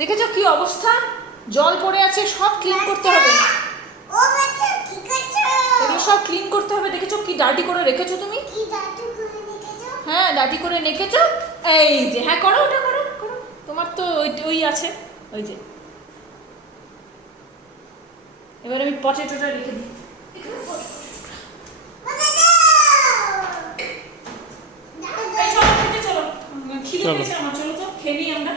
দেখেছো কি অবস্থা, জল পড়ে আছে, সব ক্লিন করতে হবে। এগুলো সব ক্লিন করতে হবে। দেখেছো কি ডার্টি করে রেখেছো তুমি? হ্যাঁ ডার্টি করে রেখেছো। এই যে হ্যাঁ করো, ওটা করো করো। তোমার তো ওই আছে, ওই যে। এবার আমি পটেটোটা রেখে দিই। চলো খেতে চলো, খিদে পেয়েছে আমার, চলো তো খেয়ে নিই আমরা।